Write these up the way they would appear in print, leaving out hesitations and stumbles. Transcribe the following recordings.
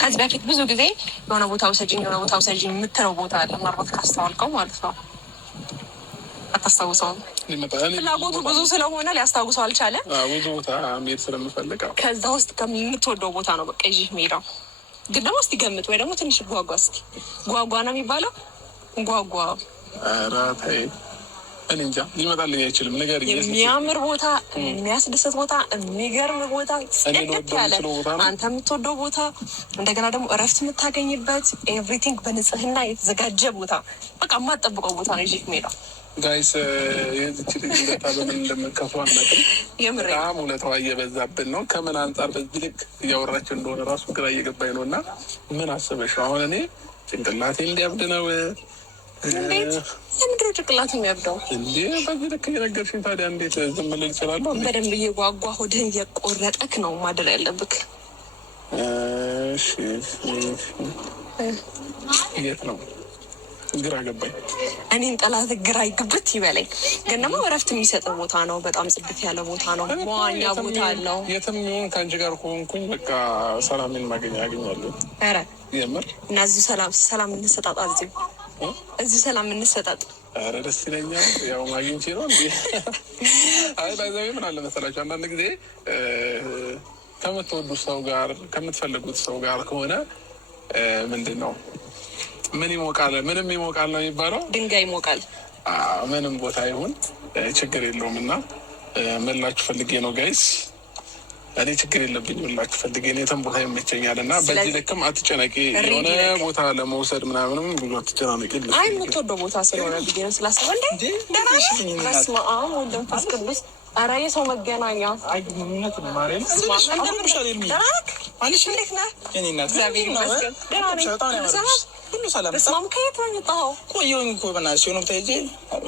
ከዚህ በፊት ብዙ ጊዜ የሆነ ቦታ ውሰጂኝ የምትለው ቦታ አለ። ምናልባት ካስተዋልከው ማለት ነው። አታስታውሰውም? ፍላጎቱ ብዙ ስለሆነ ሊያስታውሰው አልቻለም። ብዙ ቦታ መሄድ ስለምፈልግ ከዛ ውስጥ ከምትወደው ቦታ ነው በቃ ይዤ የምሄደው። ግን ደግሞ እስኪ ገምት፣ ወይ ደግሞ ትንሽ ጓጓ። እስኪ ጓጓ ነው የሚባለው? ጓጓ። ኧረ ተይ፣ እኔ እንጃ ሊመጣልኝ አይችልም። ነገር የሚያምር ቦታ፣ የሚያስደስት ቦታ፣ የሚገርም ቦታ፣ ጽድት ያለ አንተ የምትወደው ቦታ፣ እንደገና ደግሞ እረፍት የምታገኝበት ኤቭሪቲንግ በንጽህና የተዘጋጀ ቦታ፣ በቃ የማትጠብቀው ቦታ ነው ይዤ የምሄደው። ጋይስ የዚች ልጅ ውለታ በምን እንደምንከፍለው አናውቅም። በጣም ውለታዋ እየበዛብን ነው። ከምን አንጻር በዚህ ልክ እያወራች እንደሆነ ራሱ ግራ እየገባኝ ነው። እና ምን አስበሽ አሁን እኔ ጭንቅላቴ እንዲያብድ ነው? እንዴት ለምንድነው ጭንቅላት የሚያብደው? እንዴ በዚህ ልክ እየነገርሽኝ ታዲያ እንዴት ዝም ልል እችላለሁ? በደንብ እየጓጓ ሆድህን እየቆረጠክ ነው ማደር ያለብክ። እሺ የት ነው? ግራ ገባኝ። እኔን ጠላት ግራ ይግብት ይበለኝ። ግን ደግሞ እረፍት የሚሰጥ ቦታ ነው። በጣም ጽድት ያለ ቦታ ነው። መዋኛ ቦታ አለው። የትም ይሁን ከአንቺ ጋር ከሆንኩኝ በቃ ሰላምን ያገኛለሁ። ኧረ የምር እና እዚሁ ሰላም እንሰጣጣ። እዚሁ ሰላም እንሰጣጥ። ኧረ ደስ ይለኛል። ያው ማግኝቼ ነው እንዴ? አይ ባይዛዊ ምን አለ መሰላችሁ፣ አንዳንድ ጊዜ ከምትወዱት ሰው ጋር ከምትፈልጉት ሰው ጋር ከሆነ ምንድን ነው ምን ይሞቃል? ምንም ይሞቃል ነው የሚባለው። ድንጋይ ይሞቃል። ምንም ቦታ ይሁን ችግር የለውም። እና መላችሁ ፈልጌ ነው ጋይስ፣ እኔ ችግር የለብኝ። መላችሁ ፈልጌ ነው። የትም ቦታ ይመቸኛል። እና በዚህ ልክም አትጨነቂ። የሆነ ቦታ ለመውሰድ ምናምንም ብዙ አትጨናነቂ። አይ የምትወደው ቦታ ስለሆነ ብዬ ነው ስላሰበ። እንዴ በስመ አብ ወወልድ ወመንፈስ ቅዱስ። ኧረ የሰው መገናኛ ሁሉ ሰላም በስመ አብ። ከየት ነው የመጣኸው? ቆየሁኝ እኮ በእናትሽ የሆነ ቦታ ሄጄ።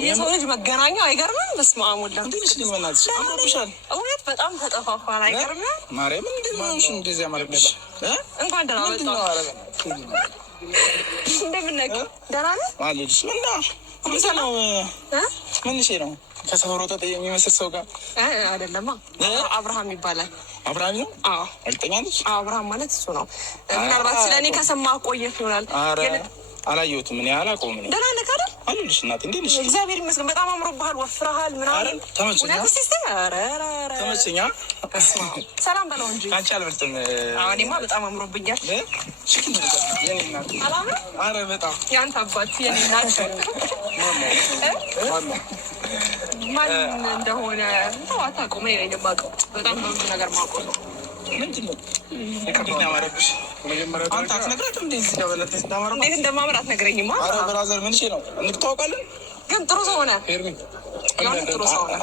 የሰው ልጅ መገናኛው አይገርምም? በስመ አብ ወልድ እንዴት ነሽ? በእናትሽ አምሮብሻል። እውነት በጣም ተጠፋፋን። አይገርምም? ማርያምን እንዴት ነው እንደዚህ ያማረብሽ? እንኳን ደህና መጣህ። እንደምን ነህ? ደህና ነህ አለሽ? እና ሁሉ ሰላም ምንሽ ነው? ከሰፈር ወጣ የሚመስል ሰው ጋር አይደለማ። አብርሃም ይባላል። አብርሃም ነው? አዎ። እርግጠኛ ነሽ? አብርሃም ማለት እሱ ነው። ምናልባት ስለኔ ከሰማህ ቆየት ይሆናል። አላየሁትም። እኔ አላውቀውም። ደህና ነህ አይደል? አሉልሽ እናቴ፣ እንዴት ነሽ? እግዚአብሔር ይመስገን። በጣም አምሮብሃል፣ ወፍረሃል ምናምን። ተመቸኛ። ሰላም በለው እንጂ አንቺ አልበልጥም። እኔማ በጣም አምሮብኛል። ኧረ በጣም የአንተ አባት የኔ እናት ማን እንደሆነ አታውቀውም። እኔ ነኝ የማውቀው። በጣም በብዙ ነገር የማውቀው ነው። ምንድን ነው ያማረብሽ? አንተ አትነግራትም? እንዴት እንደማምር አትነግረኝማ? ኧረ ብራዘር ምንሽ ነው? እንተዋወቃለን። ግን ጥሩ ሰው ሆነ። ጥሩ ሰው ሆነ።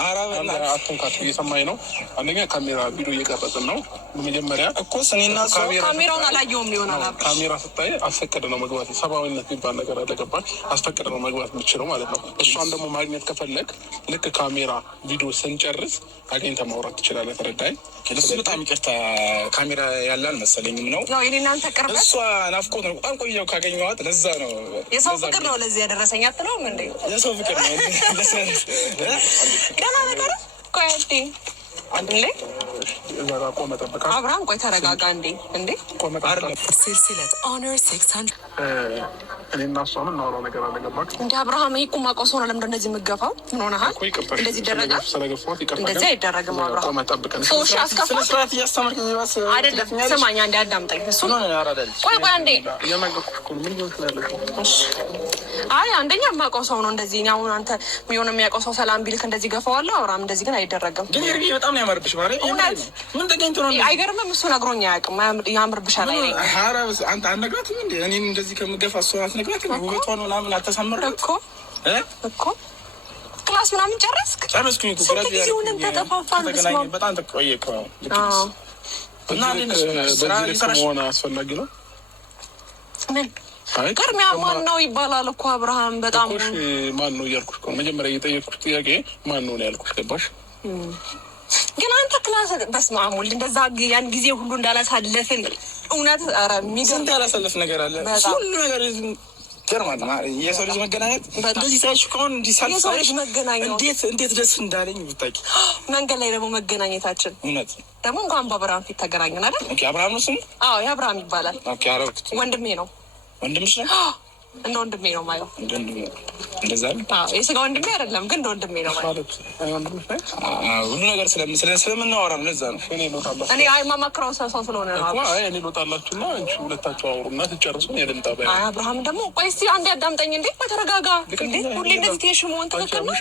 አትንካት። እየሰማኝ ነው። አንደኛ ካሜራ ቪዲዮ እየቀረጽን ነው። በመጀመሪያ እኮ እኔና ካሜራውን አላየውም ይሆናል። ካሜራ ስታይ አስፈቅድ ነው መግባት። ሰብአዊነት የሚባል ነገር አለገባል። አስፈቅድ ነው መግባት የምችለው ማለት ነው። እሷን ደግሞ ማግኘት ከፈለግ ልክ ካሜራ ቪዲዮ ስንጨርስ አገኝተህ ማውራት ትችላለህ። ተረዳኸኝ? እሱ በጣም ይቅርታ ካሜራ ያለ አልመሰለኝም ነው። ያው የኔ እናንተ ቅርበት እሷ ናፍቆት ነው። በጣም ቆየሁ ካገኘኋት። ለዛ ነው የሰው ፍቅር ነው ለዚህ ያደረሰኝ። አትለውም እንዴ? የሰው ፍቅር ነው። ገና ነገር ቆይ አንዴ ላይ አብርሃም ቆይ ተረጋጋ። እንዴ ሲልሲለት ኦነር 600 እኔ እና እሷ ምን እናወራው ነገር አለገባክ? እንደ አብርሃም ይሄ እኮ የማውቀው ሰው ነው። ለምንድን ነው እንደዚህ የምትገፋው? ምን ሆነሃል? እንደዚህ ይደረጋል? እንደዚህ አይደረግም። አብርሃም ሰዎች አስከፋት አይደለም። ስማኝ አንዴ አዳምጠኝ። እሱ ቆይ አንዴ አይ አንደኛ የማውቀው ሰው ነው። እንደዚህ እኔ አሁን አንተ የሆነ የሚያውቀው ሰው ሰላም ቢልክ እንደዚህ ገፋዋለሁ። አብርሃም እንደዚህ ግን አይደረግም። ግን ይሄ በጣም ነው ያምርብሽ ማለት ምን ተገኝቶ ነው? አይገርምም? እሱ ነግሮኝ አያውቅም። ያምርብሻል አይለኝ። ኧረ አንተ አትነግራትም እንዴ? እኔን እንደዚህ ከምገፋ እሱ አትነግራትም? ውበቷን ምናምን አታሳምርም እኮ ክላስ ምናምን ጨረስኩኝ እኮ ክላስ ያረኩኝ ተጠፋፋን። በጣም ተቆየ እኮ እና በዚህ መሆን አስፈላጊ ነው። ምን ቅድሚያ ማን ነው ይባላል እኮ አብርሃም። በጣም ማን ነው እያልኩሽ እኮ መጀመሪያ እየጠየቅኩሽ ጥያቄ ማን ነው ያልኩሽ። ገባሽ? ግን አንተ ክላስ በስመ አብ ወልድ እንደዛ ያን ጊዜ ሁሉ እንዳላሳለፍን እውነት። ኧረ የሚገርም ያላሳለፍ ነገር አለ። ሁሉ ነገር ገርማል። የሰው ልጅ መገናኘት እንደዚህ ሳይሽ ከሆነ የሰው ልጅ መገናኘት እንዴት ደስ እንዳለኝ ብታውቂ። መንገድ ላይ ደግሞ መገናኘታችን እውነት ደግሞ እንኳን በአብርሃም ፊት ተገናኘን አይደል? ኦኬ አብርሃም ነው ስሙ? አዎ የአብርሃም ይባላል። ኦኬ አረብኩት። ወንድሜ ነው። ወንድምሽ ነው? እንደ ወንድሜ ነው ማየው። እንደዛ ነው። የስጋ ወንድሜ አይደለም ግን እንደ ወንድሜ ነው ማየው። ሁሉ ነገር ስለምናወራ ነው። ለዛ ነው እኔ የማማክረው ሰው ስለሆነ ነው። እኔ ልወጣላችሁና አንቺ ሁለታችሁ አውሩና ትጨርሱ። የልምጣ አብርሃም ደግሞ ቆይ እስኪ አንዴ አዳምጠኝ እንዴ። በተረጋጋ እንዴ። ሁሌ እንደዚህ ትሽሞን ትክክል ነው።